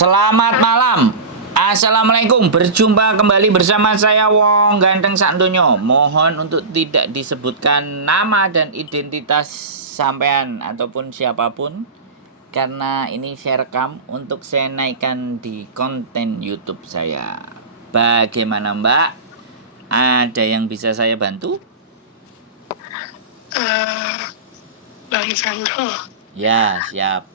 Selamat malam. Assalamualaikum. Berjumpa kembali bersama saya Wong Ganteng Sakdonyo. Mohon untuk tidak disebutkan nama dan identitas sampean ataupun siapapun, karena ini saya rekam untuk saya naikkan di konten YouTube saya. Bagaimana Mbak? Ada yang bisa saya bantu? Bang Sandro, Ya, siap.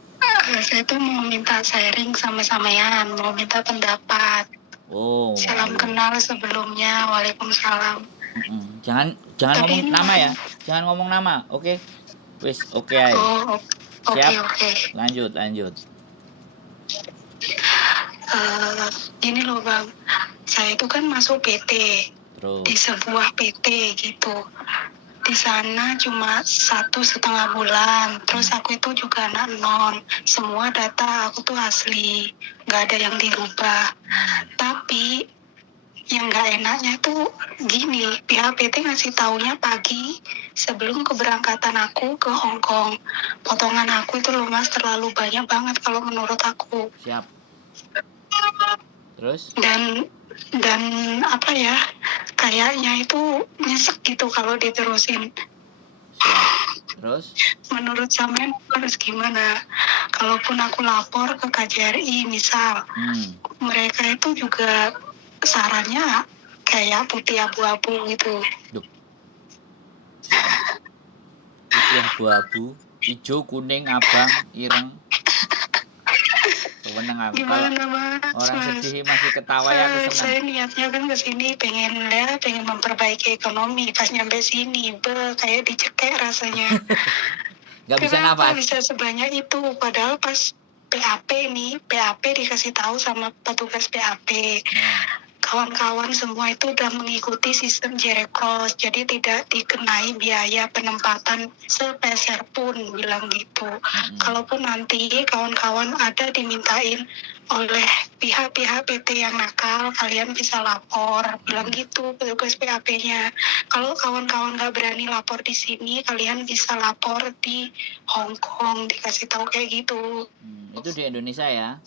saya tuh mau minta sharing sama sampean, mau minta pendapat. Oh, Salam kenal sebelumnya, waalaikumsalam. Jangan Tapi ngomong nama ya. Jangan ngomong nama, oke? Wis, oke aja. oh, Siap. oke. Lanjut. Gini loh Bang, saya itu kan masuk PT, Terus. di sebuah PT gitu. Di sana cuma 1,5 bulan. Terus aku itu juga anak non. Semua data aku tuh asli, nggak ada yang dirubah. Tapi yang nggak enaknya tuh gini, pihak PT ngasih taunya pagi sebelum keberangkatan aku ke Hong Kong. Potongan aku itu loh Mas, terlalu banyak banget kalau menurut aku. Siap. Terus? Dan apa ya, kayaknya itu nyesek gitu kalau diterusin. Siap. Terus? Menurut sampean harus gimana? Kalaupun aku lapor ke KJRI misal, mereka itu juga sarannya kayak putih abu-abu gitu. Duh. Putih abu-abu, hijau, kuning, abang, ireng. Kewenang aku. Kalau Gimana Mas? orang sedih masih ketawa ya aku senang. Saya niatnya kan kesini pengen memperbaiki ekonomi. Pas nyampe sini, kayak dicekek rasanya. Gak bisa Kenapa nafas. bisa sebanyak itu? Padahal pas PAP dikasih tahu sama petugas PAP. Kawan-kawan semua itu udah mengikuti sistem J-Cross, jadi tidak dikenai biaya penempatan sepeser pun, bilang gitu. Kalaupun nanti kawan-kawan ada dimintain oleh pihak-pihak PT yang nakal, kalian bisa lapor, bilang gitu petugas PAP-nya. Kalau kawan-kawan nggak berani lapor di sini, kalian bisa lapor di Hong Kong, dikasih tahu kayak gitu. Itu di Indonesia ya?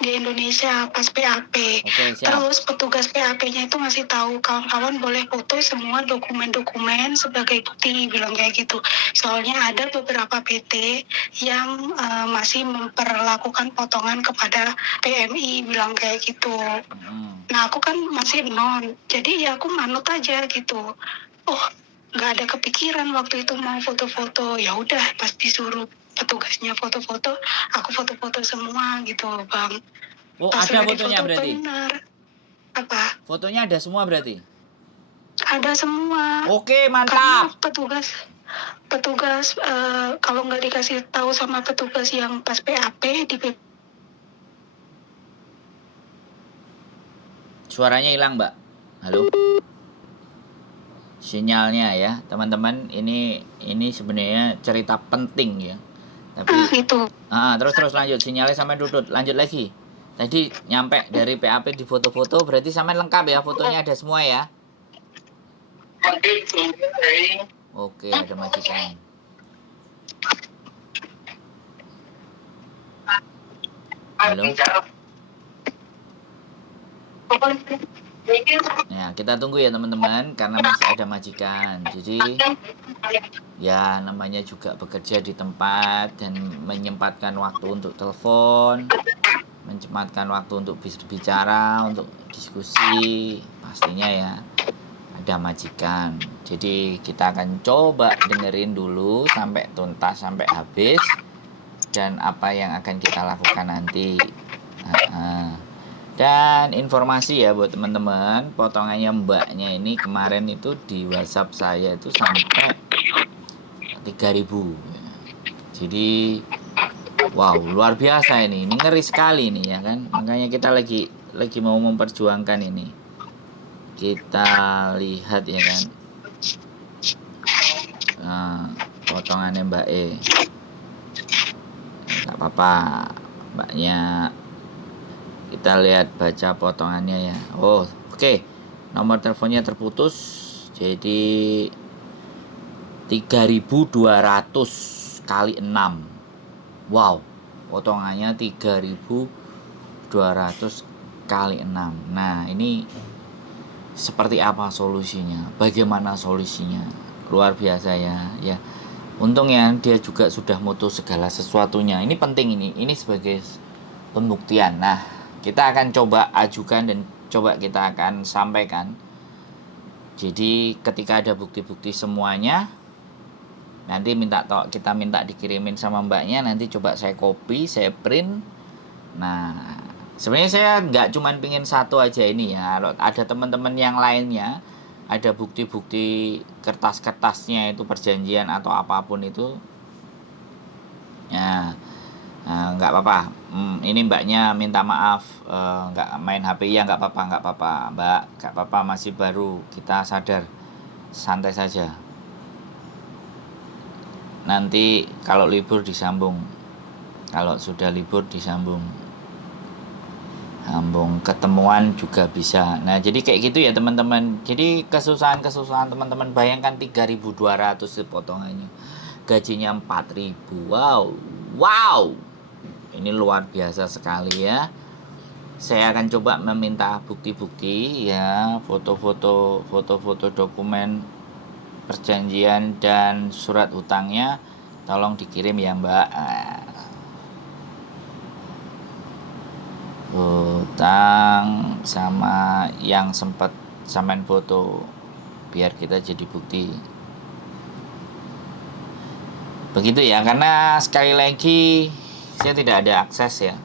Di Indonesia pas PAP. Oke, siap. Terus petugas PAP-nya itu ngasih tahu kawan-kawan boleh foto semua dokumen-dokumen sebagai bukti, bilang kayak gitu. Soalnya ada beberapa PT yang masih memperlakukan potongan kepada PMI, bilang kayak gitu. Nah aku kan masih non, jadi ya aku manut aja gitu. Oh, nggak ada kepikiran waktu itu mau foto-foto. Ya udah, pas disuruh petugasnya foto-foto, aku foto-foto semua gitu Bang. Oh, Pas ada udah fotonya difoto berarti? benar. Apa? Fotonya ada semua berarti? Ada semua. Oke, Karena mantap. petugas kalau nggak dikasih tahu sama petugas yang pas PAP di Suaranya hilang, Mbak. Halo. Sinyalnya ya, teman-teman, ini sebenarnya cerita penting ya. Tapi itu. terus lanjut, sinyalnya sampai tutut. Lanjut lagi. Tadi nyampe dari PAP di foto-foto, berarti sampai lengkap ya, fotonya ada semua ya. Oke, ada majikan. Halo. Ya, kita tunggu ya teman-teman, karena masih ada majikan. Jadi ya namanya juga bekerja di tempat dan menyempatkan waktu untuk telepon, menyempatkan waktu untuk bicara, untuk diskusi, pastinya ya ada majikan. Jadi kita akan coba dengerin dulu sampai tuntas, sampai habis, dan apa yang akan kita lakukan nanti. Dan informasi ya buat teman-teman, potongannya mbaknya ini kemarin itu di WhatsApp saya itu sampai 3.000. Jadi wow, luar biasa ini ngeri sekali nih ya kan. Makanya kita lagi mau memperjuangkan ini. Kita lihat ya kan. Potongannya Mbak E. Gak apa-apa, mbaknya. Kita lihat baca potongannya ya. Oh, oke. Nomor teleponnya terputus. Jadi 3.200 kali 6. Wow. Potongannya 3.200 200 kali 6. Nah, ini seperti apa solusinya? Bagaimana solusinya? Luar biasa ya. Ya. Untungnya dia juga sudah mutus segala sesuatunya. Ini penting ini. Ini sebagai pembuktian. Nah, kita akan coba ajukan dan coba kita akan sampaikan. Jadi ketika ada bukti-bukti semuanya, nanti kita minta dikirimin sama mbaknya, nanti coba saya copy, saya print. Nah, sebenarnya saya nggak cuman pingin satu aja ini ya. Ada teman-teman yang lainnya, ada bukti-bukti kertas-kertasnya itu perjanjian atau apapun itu, ya nggak apa-apa. Ini mbaknya minta maaf, nggak main HP ya, nggak apa-apa mbak, nggak apa-apa, masih baru, kita sadar, santai saja. Nanti kalau libur disambung, kalau sudah libur disambung, ketemuan juga bisa. Nah, jadi kayak gitu ya teman-teman. Jadi kesusahan teman-teman, bayangkan 3.200 potongannya, gajinya 4.000. Wow, ini luar biasa sekali ya. Saya akan coba meminta bukti-bukti ya, foto-foto dokumen perjanjian dan surat hutangnya, tolong dikirim ya mbak. Hutang sama yang sempat samain foto, biar kita jadi bukti. Begitu ya, karena sekali lagi saya tidak ada akses ya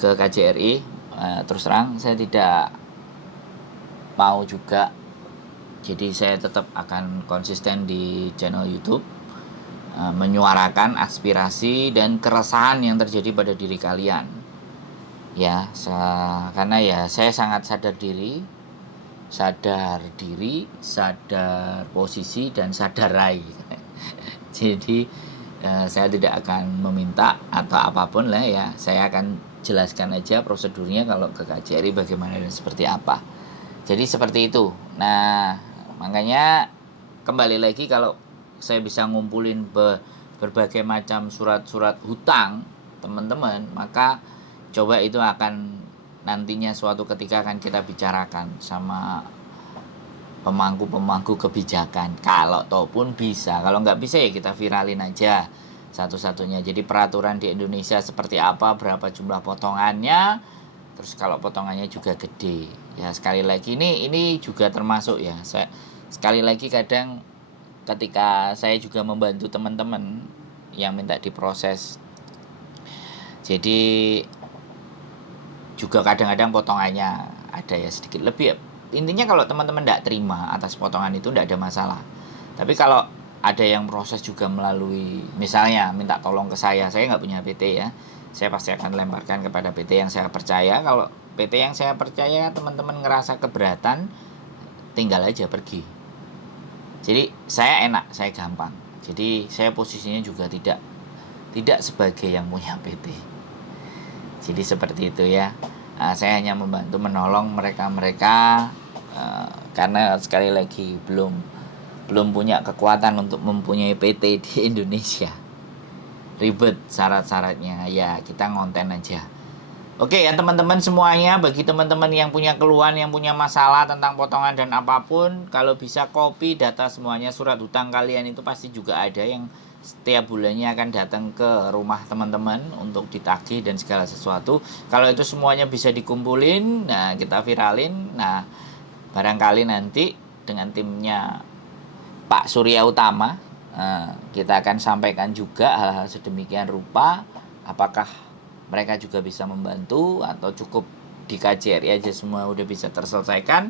ke KJRI. Terus terang saya tidak mau juga. Jadi saya tetap akan konsisten di channel YouTube, menyuarakan aspirasi dan keresahan yang terjadi pada diri kalian. Ya, karena ya saya sangat sadar diri, sadar posisi dan sadar rai. Jadi saya tidak akan meminta atau apapun lah ya. Saya akan jelaskan aja prosedurnya kalau ke KJRI bagaimana dan seperti apa. Jadi seperti itu. Nah, makanya kembali lagi, kalau saya bisa ngumpulin berbagai macam surat-surat hutang teman-teman, maka coba itu akan nantinya suatu ketika akan kita bicarakan sama pemangku kebijakan. Kalau ataupun bisa, kalau nggak bisa ya kita viralin aja satu-satunya. Jadi peraturan di Indonesia seperti apa, berapa jumlah potongannya, terus kalau potongannya juga gede. Ya sekali lagi ini juga termasuk ya. Saya sekali lagi kadang ketika saya juga membantu teman-teman yang minta diproses, jadi juga kadang-kadang potongannya ada ya sedikit lebih. Intinya kalau teman-teman tidak terima atas potongan itu tidak ada masalah. Tapi kalau ada yang proses juga melalui, misalnya minta tolong ke saya nggak punya PT ya, saya pasti akan lemparkan kepada PT yang saya percaya. Kalau PT yang saya percaya teman-teman ngerasa keberatan, tinggal aja pergi. Jadi saya enak, saya gampang. Jadi saya posisinya juga tidak sebagai yang punya PT. Jadi seperti itu ya. Saya hanya membantu menolong mereka karena sekali lagi belum punya kekuatan untuk mempunyai PT di Indonesia. Ribet syarat-syaratnya, ya kita ngonten aja. Oke ya teman-teman semuanya, bagi teman-teman yang punya keluhan, yang punya masalah tentang potongan dan apapun, kalau bisa copy data semuanya, surat hutang kalian itu pasti juga ada yang setiap bulannya akan datang ke rumah teman-teman untuk ditagih dan segala sesuatu. Kalau itu semuanya bisa dikumpulin, nah kita viralin. Nah barangkali nanti dengan timnya Pak Surya Utama, kita akan sampaikan juga hal-hal sedemikian rupa. Apakah mereka juga bisa membantu atau cukup di KJRI aja semua udah bisa terselesaikan?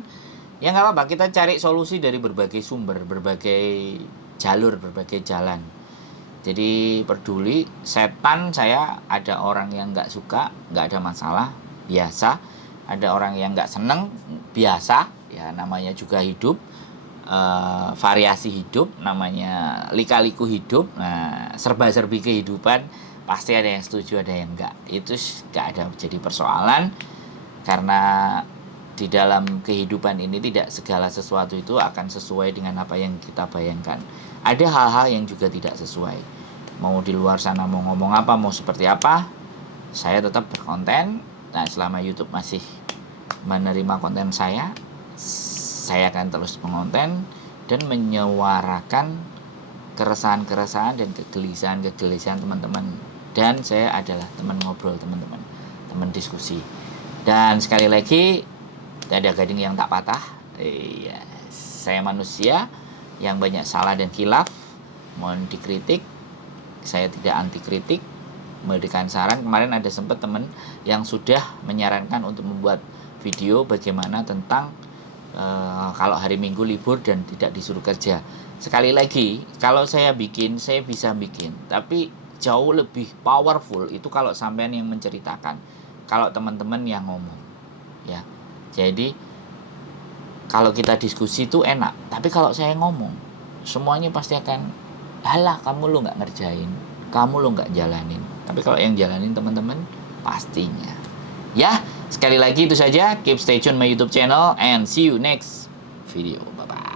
Ya nggak apa-apa, kita cari solusi dari berbagai sumber, berbagai jalur, berbagai jalan. Jadi peduli, setan saya, ada orang yang nggak suka, nggak ada masalah, biasa. Ada orang yang nggak seneng, biasa, ya namanya juga hidup. Variasi hidup, namanya lika-liku hidup. Nah, serba-serbi kehidupan, pasti ada yang setuju, ada yang enggak. Itu enggak ada jadi persoalan, karena di dalam kehidupan ini tidak segala sesuatu itu akan sesuai dengan apa yang kita bayangkan. Ada hal-hal yang juga tidak sesuai. Mau di luar sana mau ngomong apa, mau seperti apa, saya tetap berkonten. Nah, selama YouTube masih menerima konten saya akan terus mengonten dan menyuarakan keresahan-keresahan dan kegelisahan teman-teman. Dan saya adalah teman ngobrol teman-teman, teman diskusi. Dan sekali lagi, tiada gading yang tak patah. Iya, saya manusia yang banyak salah dan khilaf. Mohon dikritik. Saya tidak anti kritik, memberikan saran. Kemarin ada sempat teman yang sudah menyarankan untuk membuat video bagaimana tentang kalau hari Minggu libur dan tidak disuruh kerja. Sekali lagi, kalau saya bisa bikin, tapi jauh lebih powerful itu kalau sampean yang menceritakan, kalau teman-teman yang ngomong, ya. Jadi kalau kita diskusi itu enak, tapi kalau saya ngomong, semuanya pasti akan, halah kamu lo nggak ngerjain, kamu lo nggak jalanin. Tapi kalau yang jalanin teman-teman, pastinya. Ya, sekali lagi itu saja. Keep stay tune my YouTube channel and see you next video. Bye-bye.